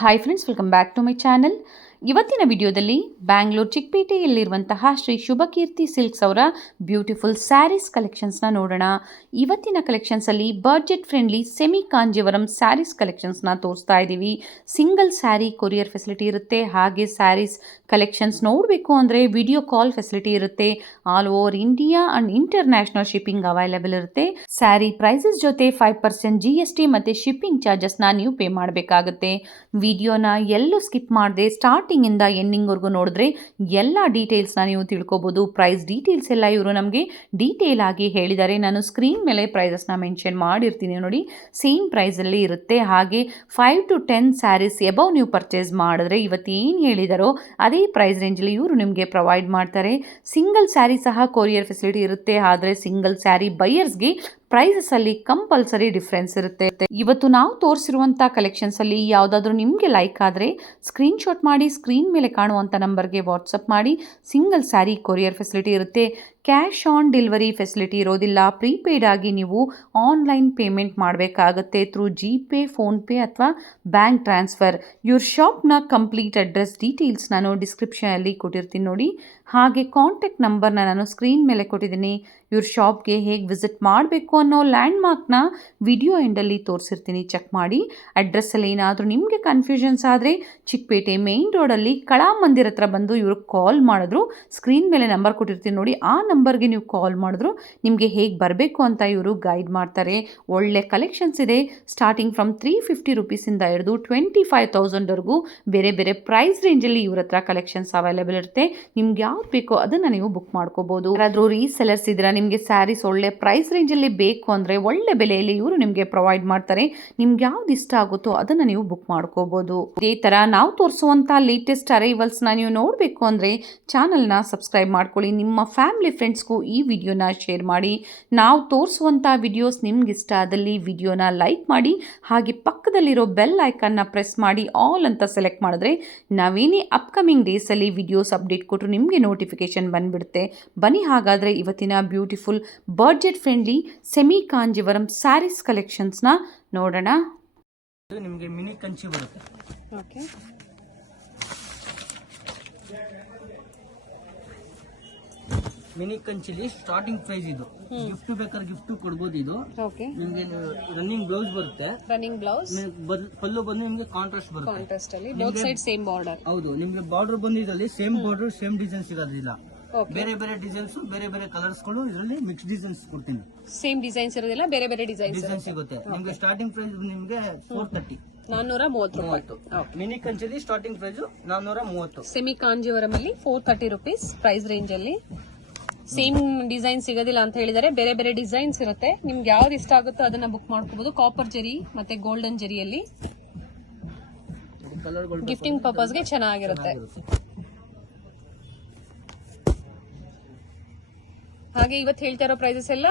Hi friends, welcome back to my channel. ಇವತ್ತಿನ ವಿಡಿಯೋದಲ್ಲಿ ಬ್ಯಾಂಗ್ಳೂರ್ ಚಿಕ್ಕಪೇಟೆಯಲ್ಲಿರುವಂತಹ ಶ್ರೀ ಶುಭಕೀರ್ತಿ ಸಿಲ್ಕ್ಸ್ ಅವರ ಬ್ಯೂಟಿಫುಲ್ ಸ್ಯಾರೀಸ್ ಕಲೆಕ್ಷನ್ಸ್ನ ನೋಡೋಣ. ಇವತ್ತಿನ ಕಲೆಕ್ಷನ್ಸಲ್ಲಿ budget friendly semi Kanjeevaram saris ಕಲೆಕ್ಷನ್ಸ್ನ ತೋರಿಸ್ತಾ ಇದ್ದೀವಿ. ಸಿಂಗಲ್ ಸ್ಯಾರಿ ಕೊರಿಯರ್ ಫೆಸಿಲಿಟಿ ಇರುತ್ತೆ. ಹಾಗೆ ಸ್ಯಾರೀಸ್ ಕಲೆಕ್ಷನ್ಸ್ ನೋಡಬೇಕು ಅಂದರೆ ವಿಡಿಯೋ ಕಾಲ್ ಫೆಸಿಲಿಟಿ ಇರುತ್ತೆ. All over India and international shipping available ಇರುತ್ತೆ. ಸ್ಯಾರಿ ಪ್ರೈಸಸ್ ಜೊತೆ 5% GST ಮತ್ತು ಶಿಪ್ಪಿಂಗ್ ಚಾರ್ಜಸ್ನ ನೀವು ಪೇ ಮಾಡಬೇಕಾಗುತ್ತೆ. ವಿಡಿಯೋನ ಎಲ್ಲೂ ಸ್ಕಿಪ್ ಮಾಡದೆ ಸ್ಟಾರ್ಟಿಂಗ್ ಇಂದ ಎಂಡಿಂಗ್ ವರೆಗೂ ನೋಡಿದ್ರೆ ಎಲ್ಲ ಡೀಟೇಲ್ಸ್ನ ನೀವು ತಿಳ್ಕೊಬೋದು. ಪ್ರೈಸ್ ಡೀಟೇಲ್ಸ್ ಎಲ್ಲ ಇವರು ನಮಗೆ ಡೀಟೇಲ್ ಆಗಿ ಹೇಳಿದ್ದಾರೆ. ನಾನು ಸ್ಕ್ರೀನ್ ಮೇಲೆ ಪ್ರೈಸಸ್ನ ಮೆನ್ಷನ್ ಮಾಡಿರ್ತೀನಿ ನೋಡಿ. ಸೇಮ್ ಪ್ರೈಸಲ್ಲಿ ಇರುತ್ತೆ. ಹಾಗೆ 5 to 10 ಸ್ಯಾರೀಸ್ ಎಬವ್ ನೀವು ಪರ್ಚೇಸ್ ಮಾಡಿದ್ರೆ ಇವತ್ತೇನು ಹೇಳಿದಾರೋ ಅದೇ ಪ್ರೈಸ್ ರೇಂಜಲ್ಲಿ ಇವರು ನಿಮಗೆ ಪ್ರೊವೈಡ್ ಮಾಡ್ತಾರೆ. ಸಿಂಗಲ್ ಸ್ಯಾರಿ ಸಹ ಕೊರಿಯರ್ ಫೆಸಿಲಿಟಿ ಇರುತ್ತೆ. ಆದರೆ ಸಿಂಗಲ್ ಸ್ಯಾರಿ ಬೈಯರ್ಸ್ಗೆ ಪ್ರೈಸಸ್ ಅಲ್ಲಿ ಕಂಪಲ್ಸರಿ ಡಿಫ್ರೆನ್ಸ್ ಇರುತ್ತೆ. ಇವತ್ತು ನಾವು ತೋರಿಸಿರುವಂಥ ಕಲೆಕ್ಷನ್ಸ್ ಅಲ್ಲಿ ಯಾವುದಾದ್ರೂ ನಿಮಗೆ ಲೈಕ್ ಆದರೆ ಸ್ಕ್ರೀನ್ಶಾಟ್ ಮಾಡಿ ಸ್ಕ್ರೀನ್ ಮೇಲೆ ಕಾಣುವಂಥ ನಂಬರ್ಗೆ ವಾಟ್ಸಪ್ ಮಾಡಿ. ಸಿಂಗಲ್ ಸ್ಯಾರಿ ಕೊರಿಯರ್ ಫೆಸಿಲಿಟಿ ಇರುತ್ತೆ. ಕ್ಯಾಶ್ ಆನ್ ಡೆಲಿವರಿ ಫೆಸಿಲಿಟಿ ಇರೋದಿಲ್ಲ. ಪ್ರೀಪೇಯ್ಡ್ ಆಗಿ ನೀವು ಆನ್ಲೈನ್ ಪೇಮೆಂಟ್ ಮಾಡಬೇಕಾಗುತ್ತೆ ಥ್ರೂ ಜಿಪೇ, ಫೋನ್ಪೇ ಅಥವಾ ಬ್ಯಾಂಕ್ ಟ್ರಾನ್ಸ್ಫರ್. ಇವ್ರ ಶಾಪ್ನ ಕಂಪ್ಲೀಟ್ ಅಡ್ರೆಸ್ ಡೀಟೇಲ್ಸ್ ನಾನು ಡಿಸ್ಕ್ರಿಪ್ಷನಲ್ಲಿ ಕೊಟ್ಟಿರ್ತೀನಿ ನೋಡಿ. ಹಾಗೆ ಕಾಂಟ್ಯಾಕ್ಟ್ ನಂಬರ್ನ ನಾನು ಸ್ಕ್ರೀನ್ ಮೇಲೆ ಕೊಟ್ಟಿದ್ದೀನಿ. ಇವ್ರ ಶಾಪ್ಗೆ ಹೇಗೆ ವಿಸಿಟ್ ಮಾಡಬೇಕು ಅನ್ನೋ ಲ್ಯಾಂಡ್ಮಾರ್ಕ್ನ ವಿಡಿಯೋ ಎಂಡಲ್ಲಿ ತೋರಿಸಿರ್ತೀನಿ, ಚೆಕ್ ಮಾಡಿ. ಅಡ್ರೆಸ್ಸಲ್ಲಿ ಏನಾದರೂ ನಿಮಗೆ ಕನ್ಫ್ಯೂಷನ್ಸ್ ಆದರೆ ಚಿಕ್ಕಪೇಟೆ ಮೇಯ್ನ್ ರೋಡಲ್ಲಿ ಕಲಾಮಂದಿರ ಹತ್ರ ಬಂದು ಇವ್ರಿಗೆ ಕಾಲ್ ಮಾಡಿದ್ರು, ಸ್ಕ್ರೀನ್ ಮೇಲೆ ನಂಬರ್ ಕೊಟ್ಟಿರ್ತೀನಿ ನೋಡಿ, ಆ ನಂಬರ್ಗೆ ನೀವು ಕಾಲ್ ಮಾಡಿದ್ರು ನಿಮಗೆ ಹೇಗೆ ಬರಬೇಕು ಅಂತ ಇವರು ಗೈಡ್ ಮಾಡ್ತಾರೆ. ಒಳ್ಳೆ ಕಲೆಕ್ಷನ್ಸ್ ಇದೆ. ಸ್ಟಾರ್ಟಿಂಗ್ ಫ್ರಮ್ 350 ರುಪೀಸಿಂದ ಹಿಡಿದು 25,000ವರೆಗೂ ಬೇರೆ ಬೇರೆ ಪ್ರೈಸ್ ರೇಂಜಲ್ಲಿ ಇವ್ರ ಹತ್ರ ಕಲೆಕ್ಷನ್ಸ್ ಅವೈಲೇಬಲ್ ಇರುತ್ತೆ. ನಿಮ್ಗೆ ಯಾವ್ದು ಬೇಕೋ ಅದನ್ನು ನೀವು ಬುಕ್ ಮಾಡ್ಕೋಬೋದು. ಯಾರಾದರೂ ರೀಸೆಲರ್ಸ್ ಇದ್ದೀರಾ, ನಿಮಗೆ ಸ್ಯಾರೀಸ್ ಒಳ್ಳೆ ಪ್ರೈಸ್ ರೇಂಜಲ್ಲಿ ಬೇಕು ಅಂದರೆ ಒಳ್ಳೆ ಬೆಲೆಯಲ್ಲಿ ಇವರು ನಿಮಗೆ ಪ್ರೊವೈಡ್ ಮಾಡ್ತಾರೆ. ನಿಮ್ಗೆ ಯಾವ್ದು ಇಷ್ಟ ಆಗುತ್ತೋ ಅದನ್ನು ನೀವು ಬುಕ್ ಮಾಡ್ಕೋಬೋದು. ಇದೇ ಥರ ನಾವು ತೋರಿಸುವಂಥ ಲೇಟೆಸ್ಟ್ ಅರೈವಲ್ಸ್ನ ನೀವು ನೋಡಬೇಕು ಅಂದರೆ ಚಾನಲ್ನ ಸಬ್ಸ್ಕ್ರೈಬ್ ಮಾಡ್ಕೊಳ್ಳಿ. ನಿಮ್ಮ ಫ್ಯಾಮಿಲಿ ಫ್ರೆಂಡ್ಸ್ಗೂ ಈ ವಿಡಿಯೋನ ಶೇರ್ ಮಾಡಿ. ನಾವು ತೋರಿಸುವಂಥ ವಿಡಿಯೋಸ್ ನಿಮ್ಗೆ ಇಷ್ಟ ಆದಲ್ಲಿ ವಿಡಿಯೋನ ಲೈಕ್ ಮಾಡಿ. ಹಾಗೆ ಪಕ್ಕದಲ್ಲಿರೋ ಬೆಲ್ ಐಕನ್ನ ಪ್ರೆಸ್ ಮಾಡಿ ಆಲ್ ಅಂತ ಸೆಲೆಕ್ಟ್ ಮಾಡಿದ್ರೆ ನಾವೇನೇ ಅಪ್ಕಮಿಂಗ್ ಡೇಸಲ್ಲಿ ವಿಡಿಯೋಸ್ ಅಪ್ಡೇಟ್ ಕೊಟ್ಟರು ನಿಮಗೆ ನೋಟಿಫಿಕೇಶನ್ ಬಂದುಬಿಡುತ್ತೆ. ಬನ್ನಿ ಹಾಗಾದರೆ ಇವತ್ತಿನ beautiful budget friendly semi Kanjeevaram saris ಕಲೆಕ್ಷನ್ಸ್ನ ನೋಡೋಣ. ನಿಮಗೆ ಮಿನಿ ಕಂಚಿ ಬರುತ್ತೆ. ಓಕೆ, ಮಿನಿ ಕಂಚಿಲಿ ಸ್ಟಾರ್ಟಿಂಗ್ ಪ್ರೈಸ್ ಇದು. ಗಿಫ್ಟ್ ಬೇಕಾದ್ರೆ ಗಿಫ್ಟ್ ಕೊಡ್ಬೋದು. ಇದು ನಿಮ್ಗೆ ರನ್ನಿಂಗ್ ಬ್ಲೌಸ್ ಬರುತ್ತೆ. ರನ್ನಿಂಗ್ ಬ್ಲೌಸ್, ಪಲ್ಲು ಬಂದು ನಿಮ್ಗೆ ಕಾಂಟ್ರಾಸ್ಟ್ ಬರುತ್ತೆ. ಕಾಂಟ್ರಾಸ್ಟ್ ಅಲ್ಲಿ ಬೋತ್ ಸೈಡ್ ಸೇಮ್ ಬಾರ್ಡರ್. ಹೌದು, ನಿಮ್ಗೆ ಬಾರ್ಡರ್ ಬಂದು ಇದರಲ್ಲಿ ಸೇಮ್ ಬಾರ್ಡರ್ ಸೇಮ್ ಡಿಸೈನ್ ಸಿಗೋದಿಲ್ಲ. ಬೇರೆ ಬೇರೆ ಡಿಸೈನ್ಸ್, ಬೇರೆ ಬೇರೆ ಕಲರ್ಸ್ ಗಳು ಇದರಲ್ಲಿ ಮಿಕ್ಸ್ ಡಿಸೈನ್ಸ್ ಕೊಡ್ತೀನಿ. ಸೇಮ್ ಡಿಸೈನ್ಸ್ ಇರೋದಿಲ್ಲ, ಬೇರೆ ಬೇರೆ ಡಿಸೈನ್ ಸಿಗುತ್ತೆ. ನಿಮ್ಗೆ ಸ್ಟಾರ್ಟಿಂಗ್ ಪ್ರೈಸ್ ನಿಮ್ಗೆ 430, 430 ರೂಪಾಯಿ. ಮಿನಿ ಕಂಚಿಲಿ ಸ್ಟಾರ್ಟಿಂಗ್ ಪ್ರೈಸ್ 430. ಸೆಮಿ ಕಾಂಜೀವರಂ ಅಲ್ಲಿ 430 ರುಪೀಸ್ ಪ್ರೈಸ್ ರೇಂಜ್ ಅಲ್ಲಿ. ಸೇಮ್ ಡಿಸೈನ್ ಸಿಗೋದಿಲ್ಲ ಅಂತ ಹೇಳಿದರೆ ಬೇರೆ ಬೇರೆ ಡಿಸೈನ್ಸ್ ಇರುತ್ತೆ. ನಿಮ್ಗೆ ಯಾವ್ದು ಇಷ್ಟ ಆಗುತ್ತೋ ಅದನ್ನ ಬುಕ್ ಮಾಡ್ಕೋಬಹುದು. ಕಾಪರ್ ಜರಿ ಮತ್ತೆ ಗೋಲ್ಡನ್ ಜರಿಯಲ್ಲಿ ಗಿಫ್ಟಿಂಗ್ ಪರ್ಪಸ್ಗೆ ಚೆನ್ನಾಗಿರುತ್ತೆ. ಹಾಗೆ ಇವತ್ತು ಹೇಳ್ತಾ ಇರೋ ಪ್ರೈಸಸ್ ಎಲ್ಲ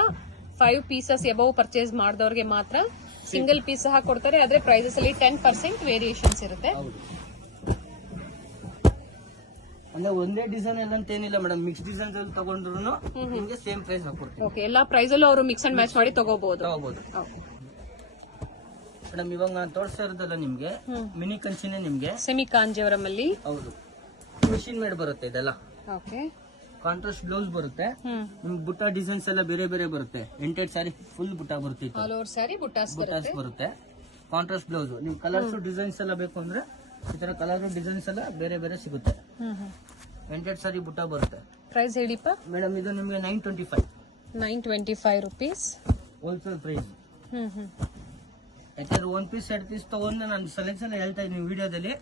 5 ಪೀಸಸ್ ಎಬವ್ ಪರ್ಚೇಸ್ ಮಾಡಿದವ್ರಿಗೆ ಮಾತ್ರ. ಸಿಂಗಲ್ ಪೀಸ್ ಸಹ ಕೊಡ್ತಾರೆ, ಆದ್ರೆ ಪ್ರೈಸಸ್ ಅಲ್ಲಿ 10% ವೇರಿಯೇಷನ್ಸ್ ಇರುತ್ತೆ. ಅಂದ್ರೆ ಒಂದೇ ಡಿಸೈನ್ ಎಲ್ಲ ಅಂತ ಏನಿಲ್ಲ ಮೇಡಮ್. ಮಿಕ್ಸ್ ಡಿಸೈನ್ಸ್ ಅಲ್ಲಿ ತಗೊಂಡ್ರು ನಿಮ್ಗೆ ಸೇಮ್ ಪ್ರೈಸ್ ಹಾಕೊಡ್ತೀವಿ. ಓಕೆ, ಎಲ್ಲಾ ಪ್ರೈಸ್ ಅಲ್ಲೂ ಅವರು ಮಿಕ್ಸ್ ಅಂಡ್ ಮ್ಯಾಚ್ ಮಾಡಿ ತಗೋಬಹುದು. ಮೇಡಮ್ ಇವಾಗ ನಾನು ತೋರಿಸ್ತಾ ಇರೋದಲ್ಲ ನಿಮ್ಗೆ ಮಿನಿ ಕಂಚಿನೇ. ನಿಮ್ಗೆ ಸೆಮಿ ಕಾಂಜೀವರಂ ಅಲ್ಲಿ ಹೌದು ಮಿಷಿನ್ ಮೇಡ್ ಬರುತ್ತೆ ಇದೆಲ್ಲ. ಓಕೆ, ಕಾಂಟ್ರಾಸ್ಟ್ ಬ್ಲೌಸ್ ಬರುತ್ತೆ. ನಿಮ್ಗೆ ಬುಟ್ಟ ಡಿಸೈನ್ಸ್ ಎಲ್ಲ ಬೇರೆ ಬೇರೆ ಬರುತ್ತೆ. ಎಂಟೆಡ್ ಸ್ಯಾರಿ ಫುಲ್ ಬುಟ್ಟ ಬರುತ್ತೆ. ಆಲ್ ಓವರ್ ಸ್ಯಾರಿ ಬುಟ್ಟಾಸ್ ಬರುತ್ತೆ. Contrast blouse. ನಿಮ್ ಕಲರ್ಸ್ ಡಿಸೈನ್ಸ್ ಎಲ್ಲ ಬೇಕು ಅಂದ್ರೆ ಈ ತರ ಕಲರ್ ಡಿಸೈನ್ಸ್ ಎಲ್ಲ ಬೇರೆ ಬೇರೆ ಸಿಗುತ್ತೆ. ಎಂಟೆಡ್ ಸ್ಯಾರಿ ಬುಟ್ಟ ಬರುತ್ತೆ. ಪ್ರೈಸ್ ಹೇಳಿಪ್ಪ ಮೇಡಮ್. ಇದು ನಿಮ್ಗೆ 925 ರುಪೀಸ್ ಹೋಲ್ಸೇಲ್ ಪ್ರೈಸ್. ಯಾಕಂದ್ರೆ 1 ಪೀಸ್ 2 ಪೀಸ್ ತಗೊಂಡ್ರೆ ನಾನು ಸೆಲೆಕ್ಷನ್ ಹೇಳ್ತಾ ಇದ್ದೀನಿ ವಿಡಿಯೋದಲ್ಲಿ.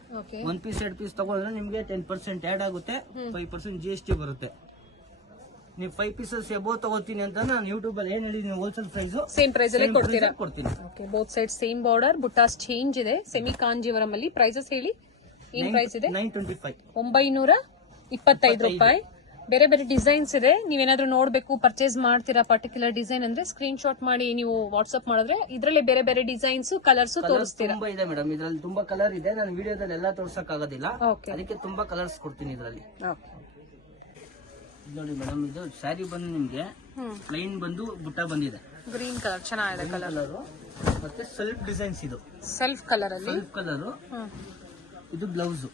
1 ಪೀಸ್ 2 ಪೀಸ್ ತಗೊಂಡ್ರೆ ನಿಮ್ಗೆ 10% ಆಡ್ ಆಗುತ್ತೆ. 5% GST ಬರುತ್ತೆ. ನೀವು 5 ಪೀಸಸ್ ಎಬೋ ತಗೋತೀನಿ ಅಂತ ನಾನು ಯೂಟ್ಯೂಬ್ ಅಲ್ಲಿ ಏನ್ ಹೇಳಿದೀನಿ ಹೋಲ್ಸೇಲ್ ಪ್ರೈಸ್ ಸೇಮ್ ಪ್ರೈಸ್ ಅಲ್ಲಿ ಕೊಡ್ತೀನಿ. Okay, both side same border, buttas change ಇದೆ. ಸೆಮಿ ಕಾಂಜೀವರಂ ಅಲ್ಲಿ ಪ್ರೈಸಸ್ ಹೇಳಿ. ಏನ್ ಪ್ರೈಸ್ ಇದೆ? 925 ರೂಪಾಯಿ. ಬೇರೆ ಬೇರೆ ಡಿಸೈನ್ಸ್ ಇದೆ. ನೀವೇನಾದ್ರೂ ನೋಡ್ಬೇಕು, ಪರ್ಚೇಸ್ ಮಾಡ್ತೀರಾ ಪರ್ಟಿಕ್ಯುಲರ್ ಡಿಸೈನ್ ಅಂದ್ರೆ ಸ್ಕ್ರೀನ್ ಶಾಟ್ ಮಾಡಿ ನೀವು ವಾಟ್ಸ್ಆಪ್ ಮಾಡಿದ್ರೆ ಇದರಲ್ಲಿ ಬೇರೆ ಬೇರೆ ಡಿಸೈನ್ಸ್, ಕಲರ್ಸ್ ತೋರಿಸ್ತೀರಾ. ತುಂಬಾ ಇದೆ ಮೇಡಮ್, ಇದ್ರಲ್ಲಿ ತುಂಬಾ ಕಲರ್ ಇದೆ. ನಾನು ವಿಡಿಯೋದಲ್ಲಿ ಎಲ್ಲ ತೋರ್ಸಕ್ ಆಗೋದಿಲ್ಲ, ಅದಕ್ಕೆ ತುಂಬಾ ಕಲರ್ಸ್ ಕೊಡ್ತೀನಿ ಇದರಲ್ಲಿ. ನೋಡಿ ಮೇಡಮ್, ಇದು ಸ್ಯಾರಿ ಬಂದು ನಿಮ್ಗೆ ಪ್ಲೈನ್ ಬಂದು ಬುಟ್ಟ ಬಂದಿದೆ. ಗ್ರೀನ್ ಕಲರ್ ಚೆನ್ನಾಗಿದೆ. ಕಲರ್ ಮತ್ತೆ ಸೆಲ್ಫ್ ಡಿಸೈನ್ಸ್. ಇದು ಸೆಲ್ಫ್ ಕಲರ್ ಅಲ್ಲಿ ಸೆಲ್ಫ್ ಕಲರ್ ಇದು ಬ್ಲೌಸ್.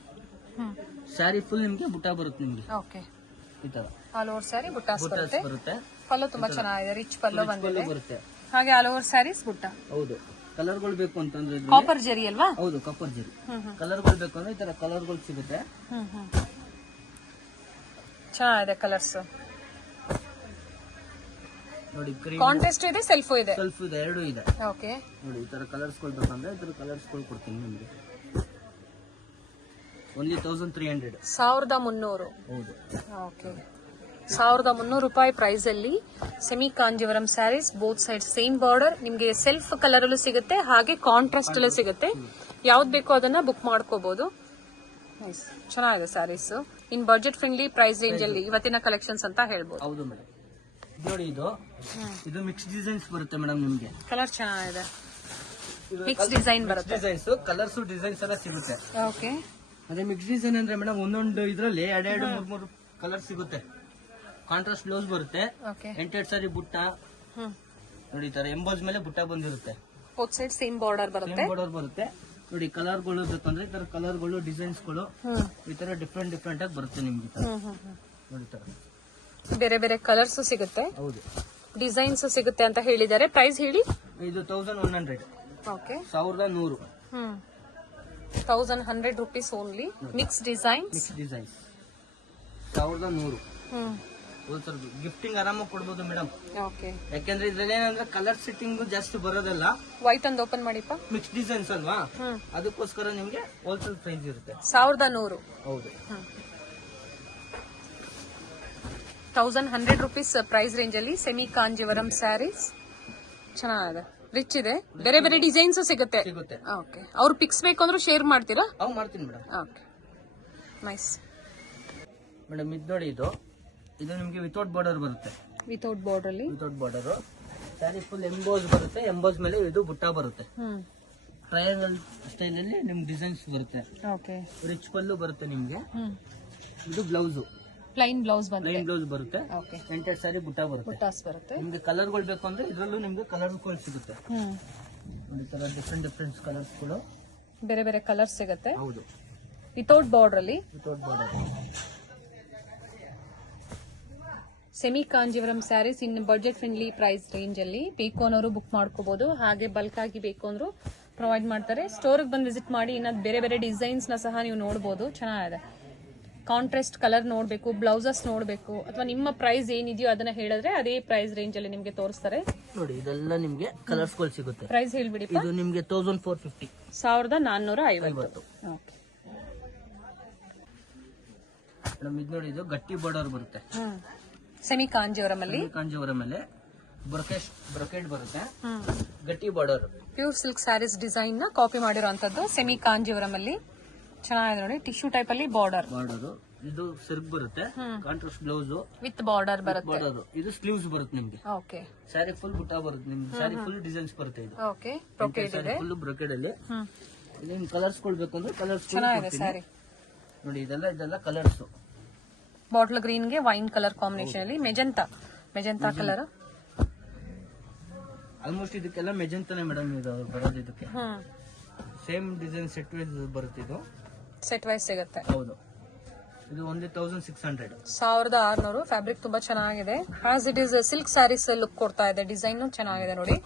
ಸ್ಯಾರಿ ಫುಲ್ ನಿಮ್ಗೆ ಬುಟ್ಟ ಬರುತ್ತೆ ನಿಮ್ಗೆ ಓಕೆ. ಈ ತರ ಆಲ್ ಓವರ್ ಸ್ಯಾರಿ ಬುಟ್ಟಾಸ್ ಬುಟ್ಟಾಸ್ ಬರುತ್ತೆ. ಪಲ್ಲು ತುಂಬಾ ಚೆನ್ನಾಗಿದೆ, ರಿಚ್ ಪಲ್ಲು ಬಂದಿದೆ. ಬರುತ್ತೆ ಹಾಗೆ ಆಲ್ ಓವರ್ ಸ್ಯಾರೀಸ್ ಬುಟ್ಟ. ಹೌದು. ಕಲರ್ಗಳು ಬೇಕು ಅಂತಂದ್ರೆ ಕಾಪರ್ ಜರಿ ಅಲ್ವಾ? ಹೌದು, ಕಾಪರ್ ಜರಿ. ಕಲರ್ಗಳು ಬೇಕು ಅಂದ್ರೆ ಈ ತರ ಕಲರ್ಗಳು ಸಿಗುತ್ತೆ. ಚೆನ್ನಾಗಿದೆ ಕಲರ್ಸ್. ನೋಡಿ ಕಾಂಟ್ರಾಸ್ಟ್ ಇದೆ, ಸೆಲ್ಫ್ ಇದೆ, ಸ್ವಲ್ಪ ಇದೆ, ಎರಡು ಇದೆ. ಓಕೆ. ನೋಡಿ ಈ ತರ ಕಲರ್ಸ್ ಬೇಕಂದ್ರೆ ಈ ತರ ಕಲರ್ಸ್ ಕೊಡ್ತೀನಿ ನಿಮ್ಗೆ. ಓನ್ಲಿ 1300. 1300. ಹೌದು. ಓಕೆ. 1300 ರೂಪಾಯಿ ಪ್ರೈಸ್ ಅಲ್ಲಿ semi Kanjeevaram sarees, both side same border. ನಿಮ್ಗೆ ಸೆಲ್ಫ್ ಕಲರ್ ಅಲ್ಲೂ ಸಿಗುತ್ತೆ, ಹಾಗೆ ಕಾಂಟ್ರಾಸ್ಟ್ ಅಲ್ಲೂ ಸಿಗುತ್ತೆ. ಯಾವ್ದು ಬೇಕೋ ಅದನ್ನ ಬುಕ್ ಮಾಡ್ಕೋಬಹುದು. ಚೆನ್ನಾಗಿದೆ ಸ್ಯಾರೀಸ್. ಇನ್ ಬಜೆಟ್ ಫ್ರೆಂಡ್ಲಿ ಪ್ರೈಸ್ ರೇಂಜ್ ಅಲ್ಲಿ ಇವತ್ತಿನ ಕಲೆಕ್ಷನ್ಸ್ ಅಂತ ಹೇಳ್ಬೋದು. ಹೌದು ಮೇಡಮ್. ನೋಡಿ ಇದು ಮಿಕ್ಸ್ ಡಿಸೈನ್ಸ್ ಬರುತ್ತೆ ಮೇಡಮ್ ನಿಮ್ಗೆ. ಕಲರ್ ಚೆನ್ನಾಗಿದೆ, ಮಿಕ್ಸ್ ಡಿಸೈನ್ ಬರುತ್ತೆ. ಡಿಸೈನ್ಸ್, ಕಲರ್ಸ್, ಡಿಸೈನ್ಸ್ ಎಲ್ಲ ಸಿಗುತ್ತೆ. ಓಕೆ. ಅದೇ ಮಿಕ್ಸ್ ಡಿಸೈನ್ ಅಂದ್ರೆ ಮೇಡಮ್ ಒಂದೊಂದು ಇದ್ರಲ್ಲಿ ಎರಡೆರಡು ಮೂರು ಕಲರ್ ಸಿಗುತ್ತೆ. ಕಾಂಟ್ರಾಸ್ಟ್ ಬ್ಲೌಸ್ ಬರುತ್ತೆ. ಎಂಟೆಡ್ ಸಾರಿ ಬುಟ್ಟ. ನೋಡಿ ಈ ತರ ಎಂಬೋಸ್ ಮೇಲೆ ಬುಟ್ಟ ಬಂದಿರುತ್ತೆ. ಬೋತ್ ಸೈಡ್ ಸೇಮ್ ಬಾರ್ಡರ್ ಬರುತ್ತೆ. ಬಾರ್ಡರ್ ಬರುತ್ತೆ. ನೋಡಿ ಕಲರ್ಗಳು ಬೇಕಂದ್ರೆ ಈ ತರ ಕಲರ್ಗಳು, ಡಿಸೈನ್ಸ್ಗಳು ಈ ತರ ಡಿಫ್ರೆಂಟ್ ಡಿಫ್ರೆಂಟ್ ಆಗಿ ಬರುತ್ತೆ ನಿಮ್ಗೆ. ನೋಡಿ ತರ ಬೇರೆ ಬೇರೆ ಕಲರ್ಸ್ ಸಿಗುತ್ತೆ. ಹೌದು. ಡಿಸೈನ್ಸ್ ಸಿಗುತ್ತೆ ಅಂತ ಹೇಳಿದ್ದಾರೆ. ಪ್ರೈಸ್ ಹೇಳಿ. ಇದು 1100. Okay. 1100. 1100 rupees only. Mix designs. 1100. Gifting ಆರಾಮಾಗಿ ಕೊಡ್ಬೋದು ಮೇಡಮ್. ಓಕೆ. ಯಾಕಂದ್ರೆ ಇದ್ರಲ್ಲಿ ಏನಂದ್ರೆ ಕಲರ್ ಸೆಟ್ಟಿಂಗ್ ಜಾಸ್ತಿ ಬರೋದಲ್ಲ. ವೈಟ್ ಒಂದು ಓಪನ್ ಮಾಡಿಪ್ಪ. ಮಿಕ್ಸ್ ಡಿಸೈನ್ಸ್ ಅಲ್ವಾ, ಅದಕ್ಕೋಸ್ಕರ ನಿಮ್ಗೆ ಹೋಲ್ಸೇಲ್ ಪ್ರೈಸ್ ಇರುತ್ತೆ. 1100. ಹೌದು. 1100 rupees ಪ್ರೈಸ್ ರೇಂಜ್ ಅಲ್ಲಿ ಸೆಮಿ ಕಾಂಜೀವರಂ ಸ್ಯಾರೀಸ್ ಚೆನ್ನಾಗಿದೆ, ರಿಚ್ ಇದೆ. ಬೇರೆ ಬೇರೆ ಡಿಸೈನ್ಸ್ ಸಿಗುತ್ತೆ. ಓಕೆ. ಅವ್ರು ಪಿಕ್ಸ್ ಬೇಕು ಅಂದ್ರೆ ಶೇರ್ ಮಾಡ್ತೀರಾ? ಮಾಡ್ತೀನಿ ಮೇಡಮ್. Okay, nice. ಮೇಡಮ್ ಇದು ನೋಡಿ, ಇದು ನಿಮ್ಗೆ ವಿತೌಟ್ ಬಾರ್ಡರ್ ಬರುತ್ತೆ. ವಿತೌಟ್ ಬಾರ್ಡರ್ ಅಲ್ಲಿ. Without border sari full emboss ಬರುತ್ತೆ. ಎಂಬೋಸ್ ಮೇಲೆ ಇದು ಬುಟ್ಟ ಬರುತ್ತೆ. ಟ್ರಯಾಂಗಲ್ ಸ್ಟೈಲ್ ಅಲ್ಲಿ ನಿಮ್ಗೆ ಡಿಸೈನ್ಸ್ ಬರುತ್ತೆ. ಓಕೆ. ರಿಚ್ ಪಲ್ಲು ಬರುತ್ತೆ ನಿಮ್ಗೆ. ಇದು ಬ್ಲೌಸ್, ಪ್ಲೈನ್ ಬ್ಲೌಸ್ ಬರುತ್ತೆ. ಓಕೆ. ಎಂಟೆಡ್ ಸಾರಿ ಬುಟ್ಟ ಬರುತ್ತೆ. ನಿಮ್ಗೆ ಕಲರ್ಗಳು ಬೇಕು ಅಂದ್ರೆ ಇದ್ರಲ್ಲೂ ನಿಮ್ಗೆ ಕಲರ್ಗಳು ಸಿಗುತ್ತೆ. ಈ ತರ ಡಿಫ್ರೆಂಟ್ ಕಲರ್ಸ್ಗಳು, ಬೇರೆ ಬೇರೆ ಕಲರ್ಸ್ ಸಿಗುತ್ತೆ. ಹೌದು. ವಿತೌಟ್ ಬಾರ್ಡರ್ ಅಲ್ಲಿ. ಸೆಮಿ ಕಾಂಜೀವರಂ ಸ್ಯಾರೀಸ್ ಇನ್ ಬಜೆಟ್ ಫ್ರೆಂಡ್ಲಿ ಪ್ರೈಸ್ ರೇಂಜ್ ಅಲ್ಲಿ ಬೇಕು ಅನ್ನೋರು ಬುಕ್ ಮಾಡ್ಕೋಬಹುದು. ಹಾಗೆ ಬಲ್ಕ್ ಆಗಿ ಬೇಕು ಅಂದ್ರು ಪ್ರೊವೈಡ್ ಮಾಡ್ತಾರೆ. ಸ್ಟೋರ್ಗೆ ಬಂದು ವಿಸಿಟ್ ಮಾಡಿ ಇನ್ನ ಬೇರೆ ಬೇರೆ ಡಿಸೈನ್ಸ್ ನ ಸಹ ನೀವು ನೋಡಬಹುದು. ಚೆನ್ನಾಗಿದೆ. ಕಾಂಟ್ರಾಸ್ಟ್ ಕಲರ್ ನೋಡಬೇಕು, ಬ್ಲೌಸಸ್ ನೋಡಬೇಕು, ಅಥವಾ ನಿಮ್ಮ ಪ್ರೈಸ್ ಏನಿದೆಯೋ ಅದನ್ನ ಹೇಳಿದ್ರೆ ಅದೇ ಪ್ರೈಸ್ ರೇಂಜ್ ಅಲ್ಲಿ ನಿಮ್ಗೆ ತೋರಿಸ್ತಾರೆ. ನೋಡಿ ಇದೆಲ್ಲ ನಿಮ್ಗೆ ಕಲರ್ಸ್ಗಳು ಸಿಗುತ್ತೆ. ಪ್ರೈಸ್ ಹೇಳ್ಬಿಡಿ. ಇದು ನಿಮ್ಗೆ 1450. 1450. ಓಕೆ. ಮೇಡಮ್ ಇದು ನೋಡಿ, ಇದು ಗಟ್ಟಿ ಬಾರ್ಡರ್ ಬರುತ್ತೆ. ಸೆಮಿ ಕಾಂಜೀವರಂ ಅಲ್ಲಿ. ಕಾಂಜೀವರಂ ಮೇಲೆ ಬ್ರೊಕೆಟ್ ಬರುತ್ತೆ. ಗಟ್ಟಿ border. Pure silk sarees design ನ ಕಾಪಿ ಮಾಡಿರುವಂತದ್ದು ಸೆಮಿ ಕಾಂಜೀವರಂ ಅಲ್ಲಿ. ಚೆನ್ನಾಗಿದೆ ನೋಡಿ, ಟಿಶ್ಯೂ ಟೈಪ್ ಅಲ್ಲಿ ಬಾರ್ಡರ್. ಇದು ಸಿಲ್ಕ್ ಬರುತ್ತೆ. ಕಾಂಟ್ರಾಸ್ಟ್ ಬ್ಲೌಸ್ ವಿತ್ ಬಾರ್ಡರ್ ಬರುತ್ತೆ. ಇದು ಸ್ಲೀವ್ಸ್ ಬರುತ್ತೆ ನಿಮ್ಗೆ. ಓಕೆ. ಸ್ಯಾರಿ ಫುಲ್ ಬುಟ್ಟ ಬರುತ್ತೆ ನಿಮ್ಗೆ. ಸ್ಯಾರಿ ಫುಲ್ ಡಿಸೈನ್ಸ್ ಬರುತ್ತೆ. ಇದು ಓಕೆ. ಬ್ರೊಕೆಡ್ ಇದೆ. ಫುಲ್ ಬ್ರೊಕೆಡ್ ಅಲ್ಲಿ. ಇದನ್ನ ಕಲರ್ಸ್ ಕೊಡ್ಬೇಕು ಅಂದ್ರೆ ಕಲರ್ಸ್ ಚೆನ್ನಾಗಿದೆ ಸ್ಯಾರಿ. ನೋಡಿ ಇದೆಲ್ಲ ಕಲರ್ಸ್. ಬಾಟಲ್ ಗ್ರೀನ್ ಗೆ ವೈನ್ ಕಲರ್ ಕಾಂಬಿನೇಷನ್ ಅಲ್ಲಿ ಮೆಜೆಂಟಾ ಕಲರ್. ಆಲ್ಮೋಸ್ಟ್ ಇದಕ್ಕೆಲ್ಲ ಮೆಜೆಂಟಾನೇ ಮೇಡಮ್ ಇದು ಬರೋದು. ಇದಕ್ಕೆ ಸೇಮ್ ಡಿಸೈನ್ ಸೆಟ್ ವೈಸ್ ಬರುತ್ತೆ. ಇದು ಸೆಟ್ ವೈಸ್ ಸಿಗುತ್ತೆ. ಹೌದು. ಇದು ಓನ್ಲಿ 1600. 1600. ಫ್ಯಾಬ್ರಿಕ್ ತುಂಬಾ ಚೆನ್ನಾಗಿದೆ. As it is silk sarees look ಕೊಡ್ತಾ ಇದೆ. ಡಿಸೈನ್ ಚೆನ್ನಾಗಿದೆ ನೋಡಿ.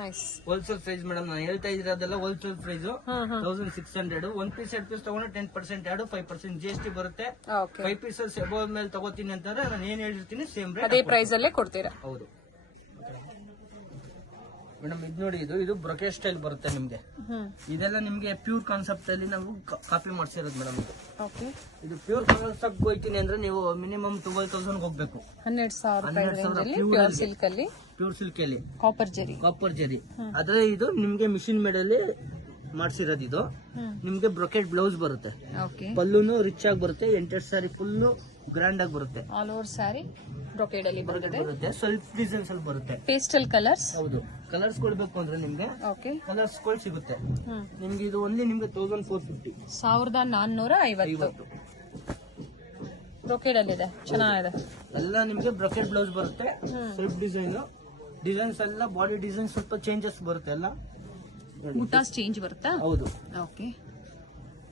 ನೈಸ್. ಹೋಲ್ಸೇಲ್ ಪ್ರೈಸ್ ಮೇಡಮ್, ನಾನು ಹೇಳ್ತಾ ಇರೋದೆಲ್ಲ ಹೋಲ್ಸೇಲ್ ಪ್ರೈಸ್ 1600. 1 ಪೀಸ್ 2 ಪೀಸ್ ತಗೊಂಡ್ರೆ 10% ಆಡ್, 5% GST ಬರುತ್ತೆ. 5 ಪೀಸಸ್ ಎಬೋವ್ ಮೇಲೆ ತಗೋತೀನಿ ಅಂತಂದ್ರೆ ನಾನು ಏನ್ ಹೇಳಿರ್ತೀನಿ ಸೇಮ್ ರೇಟ್ ಅದೇ ಪ್ರೈಸ್ ಅಲ್ಲೇ ಕೊಡ್ತೀರಾ. ಹೌದು ಮೇಡಮ್. ಇದು ನೋಡಿ, ಇದು ಬ್ರೊಕೆಟ್ ಸ್ಟೈಲ್ ಬರುತ್ತೆ ನಿಮ್ಗೆ. ಇದೆಲ್ಲ ನಿಮ್ಗೆ ಪ್ಯೂರ್ ಕಾನ್ಸೆಪ್ಟ್ ಅಲ್ಲಿ ನಾವು ಕಾಪಿ ಮಾಡ್ಸಿರೋದು ಮೇಡಮ್. ಇದು ಪ್ಯೂರ್ ಕಾನ್ಸೆಪ್ಟ್ ಹೋಗ್ತೀನಿ ಅಂದ್ರೆ ನೀವು ಮಿನಿಮಮ್ 12,000 ಹೋಗ್ಬೇಕು. 12,000 ಪ್ಯೂರ್ ಸಿಲ್ಕ್ ಅಲ್ಲಿ. ಕಾಪರ್ ಜರಿ ಆದ್ರೆ ಇದು ನಿಮ್ಗೆ ಮಿಷಿನ್ ಮೇಡ್ ಅಲ್ಲಿ ಮಾಡ್ಸಿರೋದು. ಇದು ನಿಮ್ಗೆ ಬ್ರೊಕೆಟ್ ಬ್ಲೌಸ್ ಬರುತ್ತೆ. ಪಲ್ಲುನು ರಿಚ್ ಆಗಿ ಬರುತ್ತೆ. ಎಂಟೆಡ್ ಸಾರಿ ಫುಲ್ ಗ್ರ್ಯಾಂಡ್ ಆಗಿ ಬರುತ್ತೆ. ಆಲ್ ಓವರ್ ಸ್ಯಾರಿ ಬ್ರೊಕೆಡ್ ಅಲ್ಲಿ ಬರುತ್ತೆ. ಸ್ವಲ್ಪ ಡಿಸೈನ್ಸ್ ಅಲ್ಲಿ ಬರುತ್ತೆ. Pastel colours. ಹೌದು. ಕಲರ್ಸ್ ಕೊಡ್ಬೇಕು ಅಂದ್ರೆ ನಿಮ್ಗೆ ಕಲರ್ಸ್ ಗಳು ಸಿಗುತ್ತೆ. ನಿಮ್ಗೆ ಇದು ಓನ್ಲಿ ನಿಮ್ಗೆ 1450. 1450 ಬ್ರೊಕೆಡ್ ಅಲ್ಲಿ ಇದೆ. ಚೆನ್ನಾಗಿದೆ. ಎಲ್ಲ ನಿಮ್ಗೆ ಬ್ರೊಕೆಟ್ ಬ್ಲೌಸ್ ಬರುತ್ತೆ. ಸ್ವಲ್ಪ ಡಿಸೈನ್ಸ್ ಎಲ್ಲ ಬಾಡಿ ಡಿಸೈನ್ ಸ್ವಲ್ಪ ಚೇಂಜಸ್ ಬರುತ್ತೆ. ಎಲ್ಲ ಬುಟ್ಟಾಸ್ ಚೇಂಜ್ ಬರುತ್ತಾ? ಹೌದು, ಓಕೆ.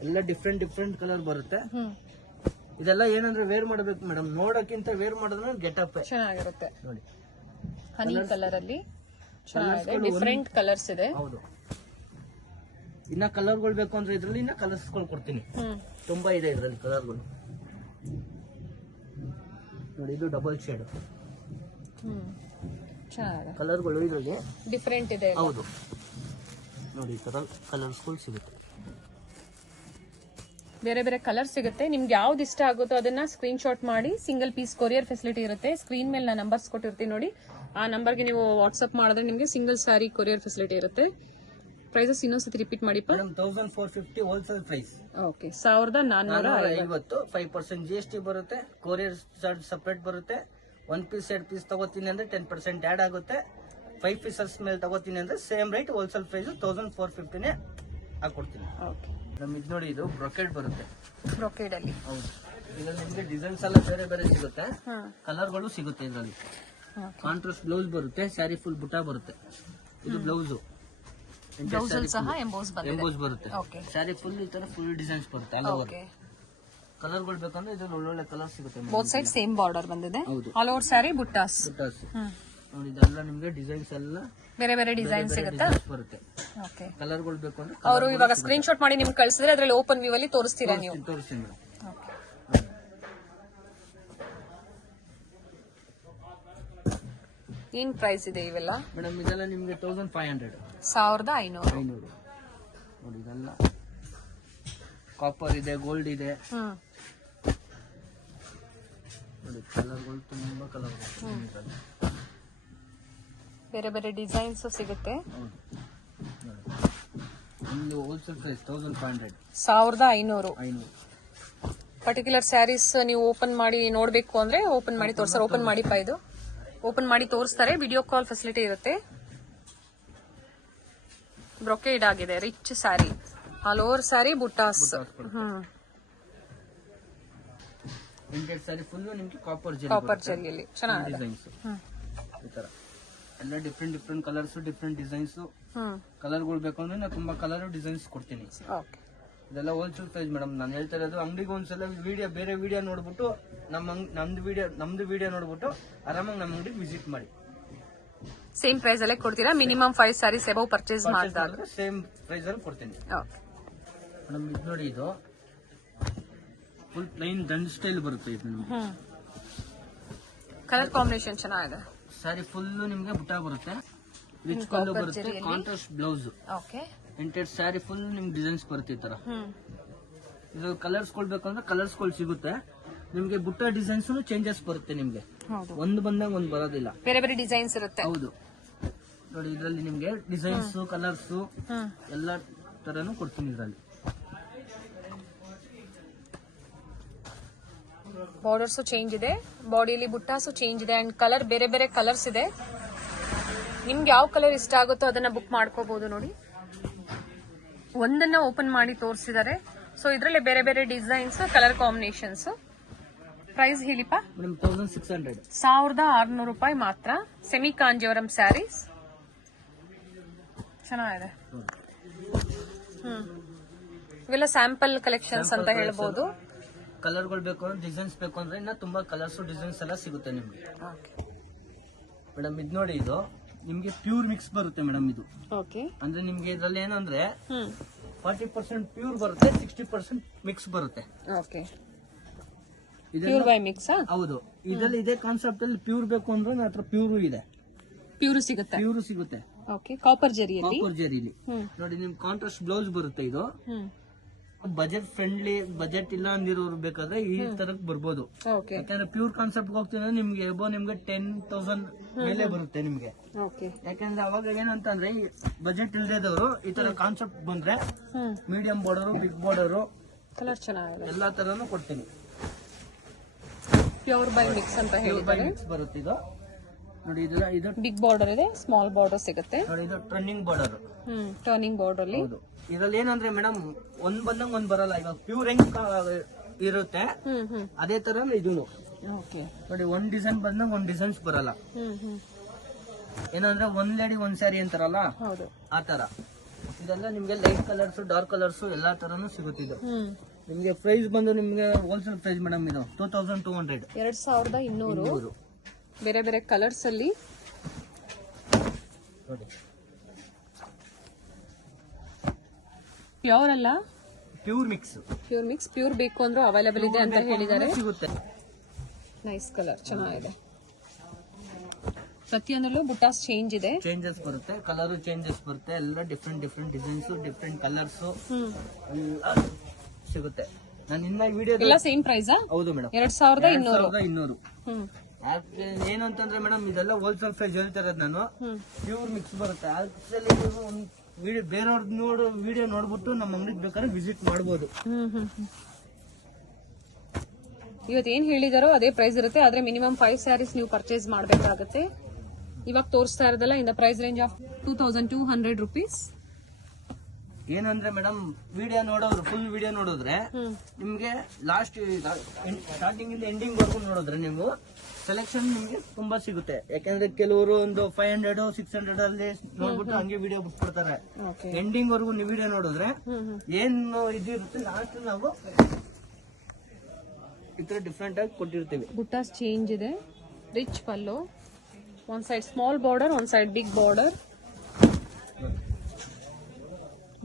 ಎಲ್ಲ ಡಿಫ್ರೆಂಟ್ ಕಲರ್ ಬರುತ್ತೆ. ಇದೆಲ್ಲ ಏನಂದ್ರೆ ವೇರ್ ಮಾಡಬೇಕು ಮೇಡಮ್, ನೋಡಕ್ಕಿಂತ ವೇರ್ ಮಾಡಿದ್ರೆ ಗೆಟಪ್ ಚೆನ್ನಾಗಿರುತ್ತೆ ನೋಡಿ. ಹನಿ ಕಲರ್ ಅಲ್ಲಿ ಚೆನ್ನಾಗಿದೆ, ಡಿಫ್ರೆಂಟ್ ಕಲರ್ಸ್ ಇದೆ. ಹೌದು, ಇನ್ನ ಕಲರ್ಗಳು ಬೇಕು ಅಂದ್ರೆ ಇದ್ರಲ್ಲಿ ಇನ್ನ ಕಲರ್ಸ್ಗಳು ಕೊಡ್ತೀನಿ. ತುಂಬಾ ಇದೆ ಇದ್ರಲ್ಲಿ ಕಲರ್ಗಳು ನೋಡಿ. ಇದು ಡಬಲ್ ಶೇಡ್ ಚೆನ್ನಾಗಿದೆ, ಕಲರ್ಗಳು ಇದ್ರಲ್ಲಿ ಡಿಫ್ರೆಂಟ್ ಇದೆ. ಹೌದು ನೋಡಿ, ಈ ತರ ಕಲರ್ಸ್ಗಳು ಸಿಗುತ್ತೆ. ಬೇರೆ ಬೇರೆ ಕಲರ್ ಸಿಗುತ್ತೆ. ನಿಮ್ಗೆ ಯಾವ್ದು ಇಷ್ಟ ಆಗುತ್ತೋ ಅದನ್ನ ಸ್ಕ್ರೀನ್ ಶಾಟ್ ಮಾಡಿ, ಸಿಂಗಲ್ ಪೀಸ್ ಕೊರಿಯರ್ ಫೆಸಿಲಿಟಿ ಇರುತ್ತೆ. ಸ್ಕ್ರೀನ್ ಮೇಲೆ ನಾನು ನಂಬರ್ಸ್ ಕೊಟ್ಟಿರ್ತೀನಿ ನೋಡಿ, ಆ ನಂಬರ್ಗೆ ನೀವು ವಾಟ್ಸ್ಆಪ್ ಮಾಡಿದ್ರೆ ನಿಮಗೆ ಸಿಂಗಲ್ ಸ್ಯಾರಿ ಕೊರಿಯರ್ ಫೆಸಿಲಿಟಿ ಇರುತ್ತೆ. ಪ್ರೈಸಸ್ ಇನ್ನೊಂದ್ಸತಿ ರಿಪೀಟ್ ಮಾಡಿಪ್ಪ. 1450 ಹೋಲ್ಸೇಲ್ ಪ್ರೈಸ್. ಓಕೆ, 1450. 5% GST ಬರುತ್ತೆ, ಕೊರಿಯರ್ ಚಾರ್ಜ್ ಸಪರೇಟ್ ಬರುತ್ತೆ. 1 ಪೀಸ್ 2 ಪೀಸ್ ತಗೋತೀನಿ ಅಂದ್ರೆ 10% ಆಡ್ ಆಗುತ್ತೆ. 5 ಪೀಸಸ್ ಮೇಲೆ ತಗೋತೀನಿ ಅಂದ್ರೆ ಸೇಮ್ ರೇಟ್ ಹೋಲ್ಸೇಲ್ ಪ್ರೈಸ್ 1450 ಹಾಕೊಡ್ತೀನಿ. ಓಕೆ, ಇದು ನೋಡಿ, ಇದು ಬ್ರೊಕೆಡ್ ಬರುತ್ತೆ. ಬ್ರೊಕೇಡ್ ಅಲ್ಲಿ ಹೌದು, ಇದ್ರಲ್ಲಿ ನಿಮಗೆ ಡಿಸೈನ್ಸ್ ಎಲ್ಲ ಬೇರೆ ಬೇರೆ ಸಿಗುತ್ತೆ, ಕಲರ್ಗಳು ಸಿಗುತ್ತೆ. ಇದರಲ್ಲಿ ಕಾಂಟ್ರಾಸ್ಟ್ ಬ್ಲೌಸ್ ಬರುತ್ತೆ, ಸ್ಯಾರಿ ಫುಲ್ ಬುಟ್ಟ ಬರುತ್ತೆ. ಇದು ಬ್ಲೌಸ್ ಸಹ ಎಂಬೋಸ್ ಬರುತ್ತೆ. ಸ್ಯಾರಿ ಫುಲ್ ಈ ತರ ಫುಲ್ ಡಿಸೈನ್ಸ್ ಬರುತ್ತೆ. ಆಲ್ ಓವರ್ ಕಲರ್ಗಳು ಬೇಕಂದ್ರೆ ಇದ್ರಲ್ಲಿ ಒಳ್ಳೊಳ್ಳೆ ಕಲರ್ ಸಿಗುತ್ತೆ. ಬೋತ್ ಸೈಡ್ ಸೇಮ್ ಬಾರ್ಡರ್ ಬಂದಿದೆ. ಹೌದು, ಆಲ್ ಓವರ್ ಸ್ಯಾರಿ ಬುಟ್ಟಾಸ್ ನೋಡಿ. ಇದೆಲ್ಲ ನಿಮ್ಗೆ ಡಿಸೈನ್ಸ್ ಎಲ್ಲ ಬೇರೆ ಬೇರೆ ಡಿಸೈನ್ ಸಿಗುತ್ತೆ. ಬರುತ್ತೆ. ಓಕೆ, ಕಲರ್ಗಳು ಬೇಕು ಅಂದ್ರೆ ಅವರು ಇವಾಗ ಸ್ಕ್ರೀನ್ ಶಾಟ್ ಮಾಡಿ ನಿಮ್ಗೆ ಕಳಿಸಿದ್ರೆ ಅದ್ರಲ್ಲಿ ಓಪನ್ ವ್ಯೂ ಅಲ್ಲಿ ತೋರಿಸ್ತೀರಾ ನೀವು? ತೋರಿಸ್ತೀನಿ ಮೇಡಮ್. ಏನ್ ಪ್ರೈಸ್ ಇದೆ ಇವೆಲ್ಲ ಮೇಡಮ್? ಇದೆಲ್ಲ ನಿಮ್ಗೆ 1500. 1500 ನೋಡಿ. ಇದೆಲ್ಲ ಕಾಪರ್ ಇದೆ, ಗೋಲ್ಡ್ ಇದೆ ನೋಡಿ. ಕಲರ್ಗಳು ತುಂಬಾ ಕಲರ್, ಬೇರೆ ಬೇರೆ ಡಿಸೈನ್ಸ್ ಸಿಗುತ್ತೆ. ಒಂದು ಹೋಲ್ಸೇಲ್ ಪ್ರೈಸ್ 1500. 1500. ಪರ್ಟಿಕ್ಯುಲರ್ ಸ್ಯಾರೀಸ್ ನೀವು ಓಪನ್ ಮಾಡಿ ನೋಡ್ಬೇಕು ಅಂದ್ರೆ ಓಪನ್ ಮಾಡಿ ತೋರಿಸ್ತಾರೆ. ಓಪನ್ ಮಾಡಿ ಇದು ಓಪನ್ ಮಾಡಿ ತೋರಿಸ್ತಾರೆ. ವಿಡಿಯೋ ಕಾಲ್ ಫೆಸಿಲಿಟಿ ಇರುತ್ತೆ. ಬ್ರೊಕೇಡ್ ಆಗಿದೆ, rich sari, all over sari buttas. Printed sari full ನಿಮಗೆ ಕಾಪರ್ ಜರಿಯಲ್ಲಿ ಚೆನ್ನಾಗಿದೆ ಡಿಸೈನ್ಸ್. ಈ ತರ ಎಲ್ಲ ಡಿಫ್ರೆಂಟ್ ಕಲರ್ಸ್, ಡಿಫ್ರೆಂಟ್ ಡಿಸೈನ್ಸ್. ಕಲರ್ಗಳು ಬೇಕು ಅಂದ್ರೆ ನಾನು ತುಂಬಾ ಕಲರ್ ಡಿಸೈನ್ಸ್ ಕೊಡ್ತೀನಿ. ಇದೆಲ್ಲ ಹೋಲ್ಸೇಲ್ ಪ್ರೈಸ್ ಮೇಡಮ್. ನಾನು ಹೇಳ್ತಾ ಇರೋದು ಅಂಗಡಿಗೆ ಒಂದ್ಸಲ ಬೇರೆ ವಿಡಿಯೋ ನೋಡ್ಬಿಟ್ಟು ನಮ್ದು ವಿಡಿಯೋ ನೋಡ್ಬಿಟ್ಟು ಆರಾಮಾಗಿ ನಮ್ಮ ಅಂಗಡಿಗೆ ವಿಸಿಟ್ ಮಾಡಿ. ಸೇಮ್ ಪ್ರೈಸ್ ಅಲ್ಲೇ ಕೊಡ್ತೀರಾ? ಮಿನಿಮಮ್ 5 ಸ್ಯಾರೀಸ್ ಎಬವ್ ಪರ್ಚೇಸ್ ಮಾಡಿದ್ರೆ ಸೇಮ್ ಪ್ರೈಸ್ ಅಲ್ಲಿ ಕೊಡ್ತೀನಿ ಮೇಡಮ್. ಇದು ನೋಡಿ, ಇದು ಫುಲ್ ಪ್ಲೈನ್ ದಂಡ್ ಸ್ಟೈಲ್ ಬರುತ್ತೆ. ಇದು ನಿಮ್ಗೆ ಕಲರ್ ಕಾಂಬಿನೇಷನ್ ಚೆನ್ನಾಗಿದೆ. ಸ್ಯಾರಿ ಫುಲ್ ನಿಮ್ಗೆ ಬುಟ್ಟ ಬರುತ್ತೆ, ರಿಚ್ ಕಲರ್ ಬರುತ್ತೆ, contrast blouse. Printed sari full ನಿಮ್ಗೆ ಡಿಸೈನ್ಸ್ ಬರುತ್ತೆ. ಈ ತರ ಇದು ಕಲರ್ಸ್ ಕೊಡ್ಬೇಕಂದ್ರೆ ಕಲರ್ಸ್ಗಳು ಸಿಗುತ್ತೆ ನಿಮ್ಗೆ. ಬುಟ್ಟ ಡಿಸೈನ್ಸ್ ಚೇಂಜಸ್ ಬರುತ್ತೆ ನಿಮ್ಗೆ, ಒಂದು ಬಂದಾಗ ಒಂದು ಬರೋದಿಲ್ಲ, ಬೇರೆ ಬೇರೆ ಡಿಸೈನ್ಸ್ ಇರುತ್ತೆ. ಹೌದು ನೋಡಿ, ಇದರಲ್ಲಿ ನಿಮ್ಗೆ ಡಿಸೈನ್ಸ್, ಕಲರ್ಸ್ ಎಲ್ಲ ತರನು ಕೊಡ್ತೀನಿ. ಇದರಲ್ಲಿ ಬಾರ್ಡರ್ಸ್ ಚೇಂಜ್ ಇದೆ, ಬಾಡಿಯಲ್ಲಿ ಬುಟ್ಟಾಸು ಚೇಂಜ್ ಇದೆ, ಅಂಡ್ ಕಲರ್ ಬೇರೆ ಬೇರೆ ಕಲರ್ಸ್ ಇದೆ. ನಿಮ್ಗೆ ಯಾವ ಕಲರ್ ಇಷ್ಟ ಆಗುತ್ತೋ ಅದನ್ನ ಬುಕ್ ಮಾಡ್ಕೋಬಹುದು. ನೋಡಿ, ಒಂದನ್ನ ಓಪನ್ ಮಾಡಿ ತೋರಿಸಿದ್ದಾರೆ. ಸೊ ಇದ್ರಲ್ಲಿ ಬೇರೆ ಬೇರೆ ಡಿಸೈನ್ಸ್, ಕಲರ್ ಕಾಂಬಿನೇಷನ್ಸ್. ಪ್ರೈಸ್ ಹೇಳಿಪ್ಪ? 1600 ರೂಪಾಯಿ ಮಾತ್ರ. ಸೆಮಿ ಕಾಂಜೀವರಂ ಸ್ಯಾರೀಸ್ ಚೆನ್ನಾಗಿದೆ. ಇವೆಲ್ಲ ಸ್ಯಾಂಪಲ್ ಕಲೆಕ್ಷನ್ಸ್ ಅಂತ ಹೇಳ್ಬೋದು. ಕಲರ್ಗಳು ಬೇಕು ಅಂದ್ರೆ, ಡಿಸೈನ್ಸ್ ಬೇಕು ಅಂದ್ರೆ ಇನ್ನ ತುಂಬಾ ಕಲರ್ಸ್ ಡಿಸೈನ್ಸ್ ಎಲ್ಲ ಸಿಗುತ್ತೆ ನಿಮ್ಗೆ ಮೇಡಮ್. ಇದು ನೋಡಿ, ಇದು ನಿಮ್ಗೆ ಪ್ಯೂರ್ ಮಿಕ್ಸ್ ಬರುತ್ತೆ ಮೇಡಮ್. ಇದು ಅಂದ್ರೆ ನಿಮ್ಗೆ ಇದ್ರಲ್ಲಿ ಏನಂದ್ರೆ 40% ಪ್ಯೂರ್ ಬರುತ್ತೆ, 60% ಮಿಕ್ಸ್ ಬರುತ್ತೆ. ಹೌದು, ಇದರಲ್ಲಿ ಇದೇ ಕಾನ್ಸೆಪ್ಟ್ ಅಲ್ಲಿ ಪ್ಯೂರ್ ಬೇಕು ಅಂದ್ರೆ ನನ್ನ ಹತ್ರ ಪ್ಯೂರು ಇದೆ. ಪ್ಯೂರು ಸಿಗುತ್ತೆ. ಕಾಪರ್ ಜರಿಯಲ್ಲಿ ನೋಡಿ, ನಿಮ್ ಕಾಂಟ್ರಾಸ್ಟ್ ಬ್ಲೌಸ್ ಬರುತ್ತೆ. ಇದು ಬಜೆಟ್ ಫ್ರೆಂಡ್ಲಿ, ಬಜೆಟ್ ಇಲ್ಲ ಅಂದಿರೋರು ಬೇಕಾದ್ರೆ ಈ ತರಕ್ ಬರ್ಬೋದು. ಯಾಕಂದ್ರೆ ಪ್ಯೂರ್ ಕಾನ್ಸೆಪ್ಟ್ ಹೋಗ್ತೀನಿ ನಿಮ್ಗೆ ನಿಮ್ಗೆ 10,000 ಮೇಲೆ ಬರುತ್ತೆ ನಿಮ್ಗೆ. ಯಾಕಂದ್ರೆ ಅವಾಗ ಏನಂತಂದ್ರೆ ಬಜೆಟ್ ಇಲ್ದೇದವರು ಈ ತರ ಕಾನ್ಸೆಪ್ಟ್ ಬಂದ್ರೆ medium border, big border, colour ಚೆನ್ನಾಗಿದೆ, ಎಲ್ಲಾ ತರನು ಕೊಡ್ತೀನಿ. ಪ್ಯೂರ್ ಬೈ ಮಿಕ್ಸ್ ಅಂತ ಹೇಳಿದ್ದಾರೆ. ಬರುತ್ತೆ ಇದು ನೋಡಿ. ಇದೆಲ್ಲ ಇದು ಬಿಗ್ ಬಾರ್ಡರ್ ಇದೆ, ಸ್ಮಾಲ್ ಬಾರ್ಡರ್ ಸಿಗುತ್ತೆ ನೋಡಿ. ಇದು ಟರ್ನಿಂಗ್ ಬಾರ್ಡರ್. ಟರ್ನಿಂಗ್ ಬಾರ್ಡರ್ ಅಲ್ಲಿ ಇದ್ರಲ್ಲಿ ಏನಂದ್ರೆ ಮೇಡಮ್, ಒಂದ್ ಬಂದಂಗ ಒಂದ್ ಬರಲ್ಲ. ಇವಾಗ ಪ್ಯೂರ್ ಹೆಂಗ್ ಇರುತ್ತೆ ಅದೇ ತರ ಇದೂನು ನೋಡಿ. ಒಂದ್ ಡಿಸೈನ್ ಬಂದಂಗ ಒಂದ್ ಡಿಸೈನ್ಸ್ ಬರಲ್ಲ. ಏನಂದ್ರೆ ಒಂದ್ ಲೇಡಿ ಒಂದ್ ಸ್ಯಾರಿ ಅಂತಾರಲ್ಲ, ಆ ತರ ಇದೆಲ್ಲ ನಿಮ್ಗೆ ಲೈಟ್ ಕಲರ್ಸ್ ಡಾರ್ಕ್ ಕಲರ್ಸ್ ಎಲ್ಲಾ ತರನು ಸಿಗುತ್ತೆ ಇದು. ನಿಮ್ಗೆ ಪ್ರೈಸ್ ಬಂದು ನಿಮ್ಗೆ ಹೋಲ್ಸೇಲ್ ಪ್ರೈಸ್ ಮೇಡಮ್ ಇದು 2200. 2200 ಬೇರೆ ಬೇರೆ ಕಲರ್ಸ್ ಅಲ್ಲಿ ನೋಡಿ. ಪ್ಯೂರ್ ಅಲ್ಲ, ಪ್ಯೂರ್ ಮಿಕ್ಸ್. ಪ್ಯೂರ್ ಬೇಕು ಅಂದ್ರೂ ಅವೈಲೇಬಲ್ ಇದೆ ಅಂತ ಹೇಳಿದ್ದಾರೆ. ಸಿಗುತ್ತೆ. ನೈಸ್ ಕಲರ್, ಚೆನ್ನಾಗಿದೆ. ಪ್ರತಿಯೊಂದರಲ್ಲೂ ಬುಟ್ಟಾಸ್ ಚೇಂಜಸ್ ಬರುತ್ತೆ, ಕಲರ್ ಚೇಂಜಸ್ ಬರುತ್ತೆ, ಎಲ್ಲ ಡಿಫ್ರೆಂಟ್ ಡಿಸೈನ್ಸ್, ಡಿಫ್ರೆಂಟ್ ಕಲರ್ಸ್ ಎಲ್ಲ ಸಿಗುತ್ತೆ. ನಾನು ಇನ್ನ ವಿಡಿಯೋ ಎಲ್ಲ ಸೇಮ್ ಪ್ರೈಸ್. ಹೌದು ಮೇಡಮ್, 2200. ಏನು ಅಂತಂದ್ರೆ ಮೇಡಮ್ ಇದೆಲ್ಲ ಹೋಲ್ಸೇಲ್ ಪ್ರೈಸ್ ಹೇಳ್ತಾ ಇರೋದು ನಾನು. ಪ್ಯೂರ್ ಮಿಕ್ಸ್ ಬರುತ್ತೆ. ಆಕ್ಚುಲಿ ನೀವು ಒಂದು ಬೇರೆಯವ್ರದ್ದು ವಿಡಿಯೋ ನೋಡ್ಬಿಟ್ಟು ನಮ್ಮ ಅಂಗಡಿಗೆ ಬೇಕಾದ್ರೆ ವಿಸಿಟ್ ಮಾಡಬಹುದು. ಇವತ್ತು ಏನ್ ಹೇಳಿದಾರೋ ಅದೇ ಪ್ರೈಸ್ ಇರುತ್ತೆ, ಆದ್ರೆ ಮಿನಿಮಮ್ 5 ಸ್ಯಾರೀಸ್ ನೀವು ಪರ್ಚೇಸ್ ಮಾಡಬೇಕಾಗುತ್ತೆ. ಇವಾಗ ತೋರಿಸ್ತಾ ಇರೋದಲ್ಲ in the price range of 2200 rupees. ಏನಂದ್ರೆ ಮೇಡಮ್ ವಿಡಿಯೋ ನೋಡೋರು ಫುಲ್ ವಿಡಿಯೋ ನೋಡಿದ್ರೆ ನಿಮ್ಗೆ ಲಾಸ್ಟ್ ಸ್ಟಾರ್ಟಿಂಗ್ ಇಂದ ಎಂಡಿಂಗ್ ವರ್ಗು ನೋಡಿದ್ರೆ ನೀವು ಸೆಲೆಕ್ಷನ್ ನಿಮ್ಗೆ ತುಂಬಾ ಸಿಗುತ್ತೆ. ಯಾಕಂದ್ರೆ ಕೆಲವರು ಒಂದು 500 600 ಅಲ್ಲಿ ನೋಡ್ಬಿಟ್ಟು ಹಂಗೆ ವಿಡಿಯೋ ಬಿಟ್ಬಿಡ್ತಾರೆ. ಎಂಡಿಂಗ್ ವರ್ಗು ನೀವು ವಿಡಿಯೋ ನೋಡಿದ್ರೆ ಏನು ಇದಿರುತ್ತೆ ಲಾಸ್ಟ್ ನಾವು ಈ ತರ ಡಿಫ್ರೆಂಟ್ ಆಗಿ ಕೊಟ್ಟಿರ್ತೀವಿ. ಬುಟ್ಟಾಸ್ ಚೇಂಜ್ ಇದೆ, ರಿಚ್ ಪಲ್ಲು, ಒಂದ್ ಸೈಡ್ ಸ್ಮಾಲ್ ಬಾರ್ಡರ್, ಒಂದ್ side big border,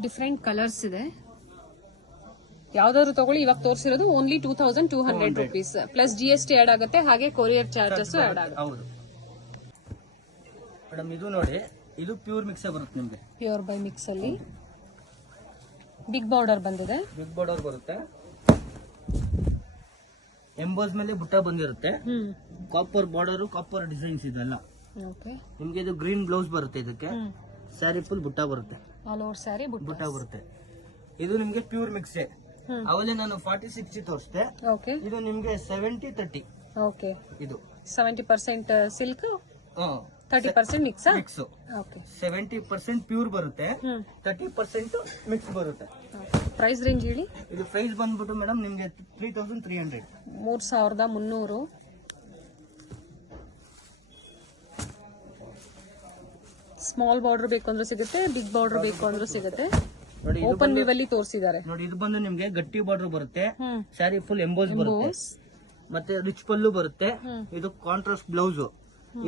different colours ಇದೆ. ಯಾವ್ದಾದ್ರು ತಗೊಳ್ಳಿ, ಇವಾಗ ತೋರಿಸಿರೋದು only 2200 rupees plus GST add ಆಗುತ್ತೆ, ಹಾಗೆ ಕೊರಿಯರ್ ಚಾರ್ಜಸ್ ಆಡ್ ಆಗುತ್ತೆ. ಹೌದು ಮೇಡಮ್, ಇದು ನೋಡಿ, ಇದು ಪ್ಯೂರ್ ಮಿಕ್ಸ್ ಬರುತ್ತೆ ನಿಮ್ಗೆ. ಪ್ಯೂರ್ ಬೈ ಮಿಕ್ಸ್ ಅಲ್ಲಿ ಬಿಗ್ ಬಾರ್ಡರ್ ಬಂದಿದೆ. ಬಿಗ್ ಬಾರ್ಡರ್ ಬರುತ್ತೆ, ಎಂಬೋಸ್ ಮೇಲೆ ಬುಟ್ಟ ಬಂದಿರುತ್ತೆ, ಕಾಪರ್ ಬಾರ್ಡರ್, ಕಾಪರ್ ಡಿಸೈನ್ಸ್ ಇದೆಲ್ಲ. ನಿಮ್ಗೆ ಇದು ಗ್ರೀನ್ ಬ್ಲೌಸ್ ಬರುತ್ತೆ, ಇದಕ್ಕೆ ಸ್ಯಾರಿ ಫುಲ್ ಬುಟ್ಟ ಬರುತ್ತೆ, ಆಲ್ ಓವರ್ ಸ್ಯಾರಿ ಬುಟ್ಟ ಬರುತ್ತೆ. ಇದು ನಿಮ್ಗೆ ಪ್ಯೂರ್ ಮಿಕ್ಸ್. ಅವಲೇ ನಾನು 40-60 ತೋರಿಸ್ದೆ, ಇದು ನಿಮ್ಗೆ 70-30. ಓಕೆ, ಇದು 70% ಸಿಲ್ಕ್, 30% ಮಿಕ್ಸ್. 70% ಪ್ಯೂರ್ ಬರುತ್ತೆ, 30% ಮಿಕ್ಸ್ ಬರುತ್ತೆ. ಪ್ರೈಸ್ ರೇಂಜ್ ಹೇಳಿ. ಇದು ಪ್ರೈಸ್ ಬಂದ್ಬಿಟ್ಟು ಮೇಡಮ್ ನಿಮ್ಗೆ 3300. 3300. ಸ್ಮಾಲ್ ಬಾರ್ಡರ್ ಬೇಕು ಅಂದ್ರೆ ಸಿಗುತ್ತೆ, ಬಿಗ್ ಬಾರ್ಡರ್ ಬೇಕು ಅಂದ್ರೆ ಸಿಗುತ್ತೆ. ನೋಡಿ, ಓಪನ್ ವ್ಯೂ ಅಲ್ಲಿ ತೋರಿಸಿದ್ದಾರೆ. ನೋಡಿ, ಇದು ಬಂದು ನಿಮ್ಗೆ ಗಟ್ಟಿ ಬಾರ್ಡರ್ ಬರುತ್ತೆ, ಸ್ಯಾರಿ ಫುಲ್ ಎಂಬೋಸ್ ಬರುತ್ತೆ, ಮತ್ತೆ ರಿಚ್ ಪಲ್ಲು ಬರುತ್ತೆ. ಇದು ಕಾಂಟ್ರಾಸ್ಟ್ ಬ್ಲೌಸ್.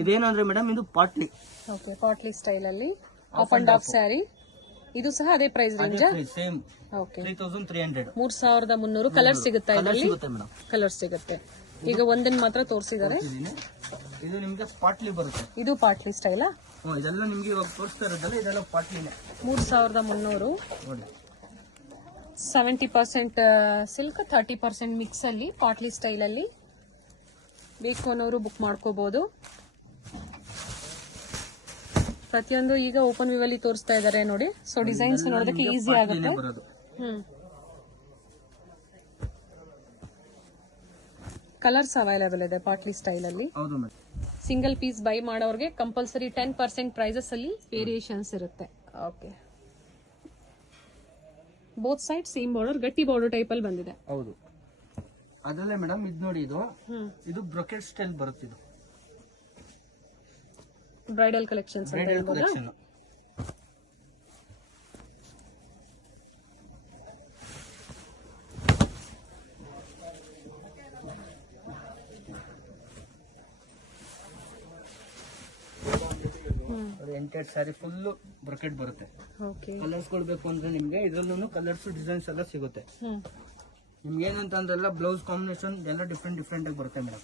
ಇದೇನಂದ್ರೆ ಮೇಡಮ್ ಇದು ಪಾಟ್ಲಿ. ಓಕೆ, ಪಾಟ್ಲಿ ಸ್ಟೈಲ್ ಅಲ್ಲಿ ಆಫ್ ಅಂಡ್ ಆಫ್ ಸ್ಯಾರಿ. ಇದು ಸಹ ಅದೇ price range. Same. Okay, 3300. 3300. Colour ಸಿಗುತ್ತಾ ಇದರಲ್ಲಿ? ಮೇಡಮ್ ಕಲರ್ ಸಿಗುತ್ತೆ. ಈಗ ಒಂದನ್ನ ಮಾತ್ರ ತೋರಿಸಿದ್ದಾರೆ. ಇದು ನಿಮ್ಗೆ ಪಾಟ್ಲಿ ಬರುತ್ತೆ. ಇದು ಪಾಟ್ಲಿ ಸ್ಟೈಲಾ? ಇದೆಲ್ಲ ನಿಮ್ಗೆ ಇವಾಗ ತೋರಿಸ್ತಾ ಇರೋದಲ್ಲ, ಇದೆಲ್ಲ ಪಾಟ್ಲಿನೇ. 3300. ನೋಡಿ, 70% ಸಿಲ್ಕ್, 30% ಮಿಕ್ಸ್ ಅಲ್ಲಿ ಪಾಟ್ಲಿ ಸ್ಟೈಲ್ ಅಲ್ಲಿ ಬೇಕು ಅನ್ನೋರು ಬುಕ್ ಮಾಡ್ಕೋಬಹುದು. ಪ್ರತಿಯೊಂದು ಈಗ ಓಪನ್ ವ್ಯೂ ಅಲ್ಲಿ ತೋರಿಸ್ತಾ ಇದ್ದಾರೆ ನೋಡಿ. ಸೊ ಡಿಸೈನ್ಸ್ ನೋಡೋದಕ್ಕೆ ಈಸಿ ಆಗುತ್ತೆ. ಕಲರ್ಸ್ ಅವೈಲೇಬಲ್ ಇದೆ ಪಾಟ್ಲಿ ಸ್ಟೈಲ್ ಅಲ್ಲಿ. ಸಿಂಗಲ್ ಪೀಸ್ ಬೈ ಮಾಡೋರ್ಗೆ ಕಂಪಲ್ಸರಿ 10% ಪ್ರೈಸಸ್ ಅಲ್ಲಿ ವೇರಿಯೇಷನ್ಸ್ ಇರುತ್ತೆ. Okay, both side same border, ಗಟ್ಟಿ ಬಾರ್ಡರ್ ಟೈಪ್ ಅಲ್ಲಿ ಬಂದಿದೆ. ಹೌದು, ಅದಲ್ಲೇ ಮೇಡಮ್ ಇದು ನೋಡಿ, ಇದು ಬ್ರೊಕೆಟ್ ಸ್ಟೈಲ್ ಬರುತ್ತೆ. ಇದು ಬ್ರೈಡಲ್ ಕಲೆಕ್ಷನ್ಸ್ ಅಂತ ಹೇಳ್ಬೋದಾ? ಎಂಟೈರ್ ಸ್ಯಾರಿ ಫುಲ್ ಬ್ರೊಕೆಟ್ ಬರುತ್ತೆ. ಕಲರ್ಸ್ ಕೊಡ್ಬೇಕು ಅಂದ್ರೆ ನಿಮ್ಗೆ ಇದ್ರಲ್ಲೂ ಕಲರ್ಸ್ ಡಿಸೈನ್ಸ್ ಎಲ್ಲ ಸಿಗುತ್ತೆ. ನಿಮ್ಗೆ ಏನಂತಂದ್ರೆ ಬ್ಲೌಸ್ ಕಾಂಬಿನೇಷನ್ ಎಲ್ಲ ಡಿಫ್ರೆಂಟ್ ಆಗಿ ಬರುತ್ತೆ ಮೇಡಮ್.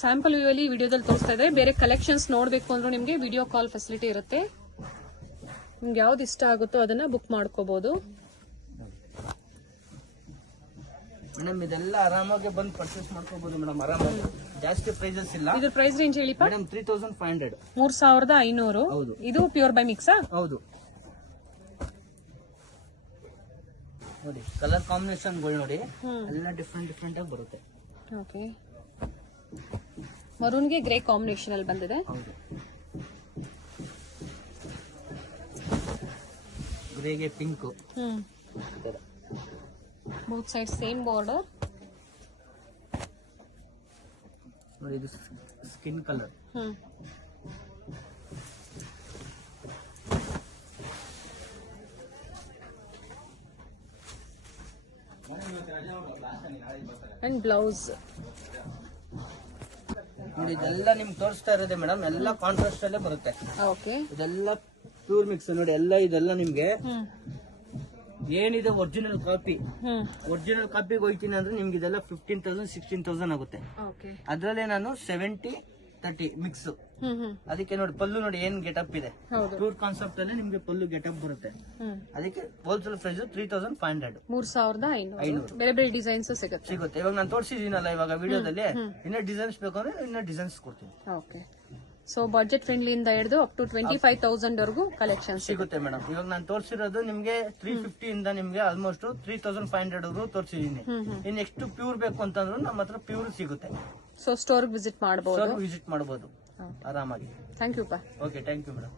ಸ್ಯಾಂಪಲ್ ವ್ಯೂ ಅಲ್ಲಿ ವಿಡಿಯೋದಲ್ಲಿ ತೋರಿಸ್ತಾ ಇದ್ದಾರೆ. ಬೇರೆ ಕಲೆಕ್ಷನ್ಸ್ ನೋಡ್ಬೇಕು ಅಂದ್ರೆ ನಿಮ್ಗೆ ವಿಡಿಯೋ ಕಾಲ್ ಫೆಸಿಲಿಟಿ ಇರುತ್ತೆ. ನಿಮ್ಗೆ ಯಾವ್ದು ಇಷ್ಟ ಆಗುತ್ತೋ ಅದನ್ನ ಬುಕ್ ಮಾಡ್ಕೋಬಹುದು. ಮೇಡಮ್ ಇದೆಲ್ಲ ಆರಾಮಾಗಿ ಬಂದು ಪರ್ಚೇಸ್ ಮಾಡ್ಕೋಬಹುದು ಮೇಡಮ್, ಆರಾಮಾಗಿ. ಜಾಸ್ತಿ ಪ್ರೈಸಸ್ ಇಲ್ಲ. ಇದ್ರ ಪ್ರೈಸ್ ರೇಂಜ್ ಹೇಳಿ ಮೇಡಮ್ 3500. 3500. ಹೌದು. ಇದು ಪ್ಯೂರ್ ಬೈ ಮಿಕ್ಸಾ? ಹೌದು. ನೋಡಿ, ಕಲರ್ ಕಾಂಬಿನೇಷನ್ ಗಳು ನೋಡಿ, ಎಲ್ಲ ಡಿಫ್ರೆಂಟ್ ಆಗಿ ಬರುತ್ತೆ. ಓಕೆ, ಮರೂನ್ಗೆ ಗ್ರೇ ಕಾಂಬಿನೇಷನ್ ಅಲ್ಲಿ ಬಂದಿದೆ. ಗ್ರೇಗೆ pink. Both side same border. ನೋಡಿ, ಇದು ಸ್ಕಿನ್ ಕಲರ್. ಅಂಡ್ ಬ್ಲೌಸ್ ನೋಡಿ ಇದೆಲ್ಲ ನಿಮ್ಗೆ ತೋರಿಸ್ತಾ ಇರೋದೆ ಮೇಡಮ್, ಎಲ್ಲ ಕಾಂಟ್ರಾಸ್ಟ್ ಅಲ್ಲೇ ಬರುತ್ತೆ. ಓಕೆ. ಇದೆಲ್ಲ ಪ್ಯೂರ್ ಮಿಕ್ಸ್ ನೋಡಿ, ಇದೆಲ್ಲ ನಿಮ್ಗೆ ಏನಿದೆ ಒರಿಜಿನಲ್ ಕಾಪಿ. ಒರಿಜಿನಲ್ ಕಾಪಿಗೆ ಹೋಗ್ತೀನಿ ಅಂದ್ರೆ ನಿಮ್ಗೆ ಇದೆಲ್ಲ 15,000 16,000 ಆಗುತ್ತೆ. ಅದ್ರಲ್ಲೇ ನಾನು 70-30 ಮಿಕ್ಸ್. ಅದಕ್ಕೆ ನೋಡಿ ಪಲ್ಲು ನೋಡಿ ಏನ್ ಗೆಟಪ್ ಇದೆ, ಪ್ಯೂರ್ ಕಾನ್ಸೆಪ್ಟ್ ಅಲ್ಲಿ ನಿಮ್ಗೆ ಪಲ್ಲು ಗೆಟಪ್ ಬರುತ್ತೆ. ಅದಕ್ಕೆ ಹೋಲ್ಸೇಲ್ ಪ್ರೈಸ್ 3,500. 3,500 ಬೇರೆ ಬೇರೆ ಡಿಸೈನ್ಸ್ ಸಿಗುತ್ತೆ. ಇವಾಗ ನಾನು ತೋರಿಸಿದೀನಲ್ಲ ಇವಾಗ ವಿಡಿಯೋದಲ್ಲಿ, ಇನ್ನ ಡಿಸೈನ್ಸ್ ಬೇಕು ಅಂದ್ರೆ ಇನ್ನ ಡಿಸೈನ್ಸ್ ಕೊಡ್ತೀನಿ. ಓಕೆ. ಸೊ ಬಜೆಟ್ ಫ್ರೆಂಡ್ಲಿ ಇಂದ ಹಿಡಿದು ಅಪ್ ಟು 25,000 ವರೆಗೂ ಕಲೆಕ್ಷನ್ ಸಿಗುತ್ತೆ ಮೇಡಮ್. ಇವಾಗ ನಾನು ತೋರಿಸಿರೋದು ನಿಮ್ಗೆ 350 ಇಂದ ನಿಮ್ಗೆ ಆಲ್ಮೋಸ್ಟ್ 3,500 ವರೆಗೂ ತೋರಿಸಿದೀನಿ. ಇನ್ ನೆಕ್ಸ್ಟ್ ಪ್ಯೂರ್ ಬೇಕು ಅಂತಂದ್ರು ನಮ್ಮ ಹತ್ರ ಪ್ಯೂರ್ ಸಿಗುತ್ತೆ. ಸೊ ಸ್ಟೋರ್ ವಿಸಿಟ್ ಮಾಡಬಹುದು ಆರಾಮಾಗಿ. Thank you. Okay, thank you madam.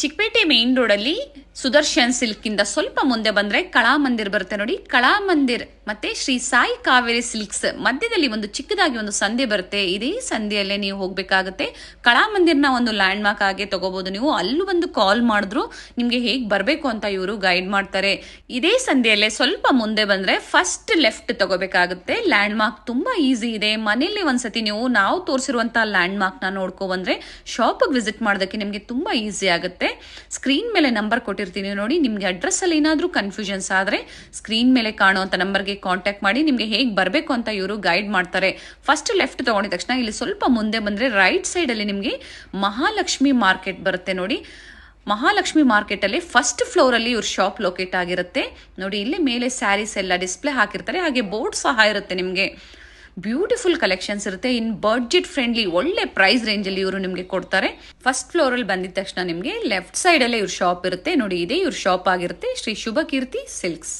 Chikkapete main ರೋಡಲ್ಲಿ ಸುದರ್ಶನ್ ಸಿಲ್ಕ್ ಇಂದ ಸ್ವಲ್ಪ ಮುಂದೆ ಬಂದ್ರೆ ಕಳಾಮಂದಿರ್ ಬರುತ್ತೆ ನೋಡಿ. ಕಳಾಮಂದಿರ್ ಮತ್ತೆ ಶ್ರೀ ಸಾಯಿ ಕಾವೇರಿ ಸಿಲ್ಕ್ಸ್ ಮಧ್ಯದಲ್ಲಿ ಒಂದು ಚಿಕ್ಕದಾಗಿ ಒಂದು ಸಂದೆ ಬರುತ್ತೆ. ಇದೇ ಸಂದೆಯಲ್ಲೇ ನೀವು ಹೋಗ್ಬೇಕಾಗುತ್ತೆ. ಕಳಾಮಂದಿರ್ನ ಒಂದು ಲ್ಯಾಂಡ್ ಮಾರ್ಕ್ ಆಗಿ ತಗೋಬಹುದು ನೀವು. ಅಲ್ಲೂ ಒಂದು ಕಾಲ್ ಮಾಡಿದ್ರು ನಿಮ್ಗೆ ಹೇಗ್ ಬರ್ಬೇಕು ಅಂತ ಇವರು ಗೈಡ್ ಮಾಡ್ತಾರೆ. ಇದೇ ಸಂದೆಯಲ್ಲೇ ಸ್ವಲ್ಪ ಮುಂದೆ ಬಂದ್ರೆ ಫಸ್ಟ್ ಲೆಫ್ಟ್ ತಗೋಬೇಕಾಗುತ್ತೆ. ಲ್ಯಾಂಡ್ ಮಾರ್ಕ್ ತುಂಬಾ ಈಸಿ ಇದೆ. ಮನೆಯಲ್ಲಿ ಒಂದ್ಸತಿ ನಾವು ತೋರಿಸಿರುವಂತಹ ಲ್ಯಾಂಡ್ ಮಾರ್ಕ್ ನ ನೋಡ್ಕೊ ಬಂದ್ರೆ ಶಾಪ್ ವಿಸಿಟ್ ಮಾಡೋದಕ್ಕೆ ನಿಮ್ಗೆ ತುಂಬಾ ಈಸಿ ಆಗುತ್ತೆ. ಸ್ಕ್ರೀನ್ ಮೇಲೆ ನಂಬರ್ ಕೊಟ್ಟಿರ್ತೀನಿ ನೋಡಿ. ನಿಮ್ಗೆ ಅಡ್ರೆಸ್ ಅಲ್ಲಿ ಏನಾದ್ರೂ ಕನ್ಫ್ಯೂಷನ್ಸ್ ಆದ್ರೆ ಸ್ಕ್ರೀನ್ ಮೇಲೆ ಕಾಣುವಂತ ನಂಬರ್ಗೆ ಕಾಂಟ್ಯಾಕ್ಟ್ ಮಾಡಿ ನಿಮ್ಗೆ ಹೇಗೆ ಬರಬೇಕು ಅಂತ ಇವರು ಗೈಡ್ ಮಾಡ್ತಾರೆ. ಫಸ್ಟ್ ಲೆಫ್ಟ್ ತಗೊಂಡಿದ ತಕ್ಷಣ ಇಲ್ಲಿ ಸ್ವಲ್ಪ ಮುಂದೆ ಬಂದ್ರೆ ರೈಟ್ ಸೈಡ್ ಅಲ್ಲಿ ನಿಮ್ಗೆ ಮಹಾಲಕ್ಷ್ಮಿ ಮಾರ್ಕೆಟ್ ಬರುತ್ತೆ ನೋಡಿ. ಮಹಾಲಕ್ಷ್ಮಿ ಮಾರ್ಕೆಟ್ ಅಲ್ಲಿ ಫಸ್ಟ್ ಫ್ಲೋರ್ ಅಲ್ಲಿ ಇವ್ರ ಶಾಪ್ ಲೊಕೇಟ್ ಆಗಿರುತ್ತೆ ನೋಡಿ. ಇಲ್ಲಿ ಮೇಲೆ ಸ್ಯಾರೀಸ್ ಎಲ್ಲ ಡಿಸ್ಪ್ಲೇ ಹಾಕಿರ್ತಾರೆ, ಹಾಗೆ ಬೋರ್ಡ್ ಸಹ ಇರುತ್ತೆ. ನಿಮ್ಗೆ ಬ್ಯೂಟಿಫುಲ್ ಕಲೆಕ್ಷನ್ಸ್ ಇರುತ್ತೆ. ಇನ್ ಬಡ್ಜೆಟ್ ಫ್ರೆಂಡ್ಲಿ ಒಳ್ಳೆ ಪ್ರೈಸ್ ರೇಂಜ್ ಅಲ್ಲಿ ಇವರು ನಿಮ್ಗೆ ಕೊಡ್ತಾರೆ. ಫಸ್ಟ್ ಫ್ಲೋರ್ ಅಲ್ಲಿ ಬಂದಿದ ತಕ್ಷಣ ನಿಮ್ಗೆ ಲೆಫ್ಟ್ ಸೈಡ್ ಅಲ್ಲೇ ಇವ್ರ ಶಾಪ್ ಇರುತ್ತೆ ನೋಡಿ. ಇದೇ ಇವ್ರ ಶಾಪ್ ಆಗಿರುತ್ತೆ, ಶ್ರೀ ಶುಭಕೀರ್ತಿ ಸಿಲ್ಕ್ಸ್.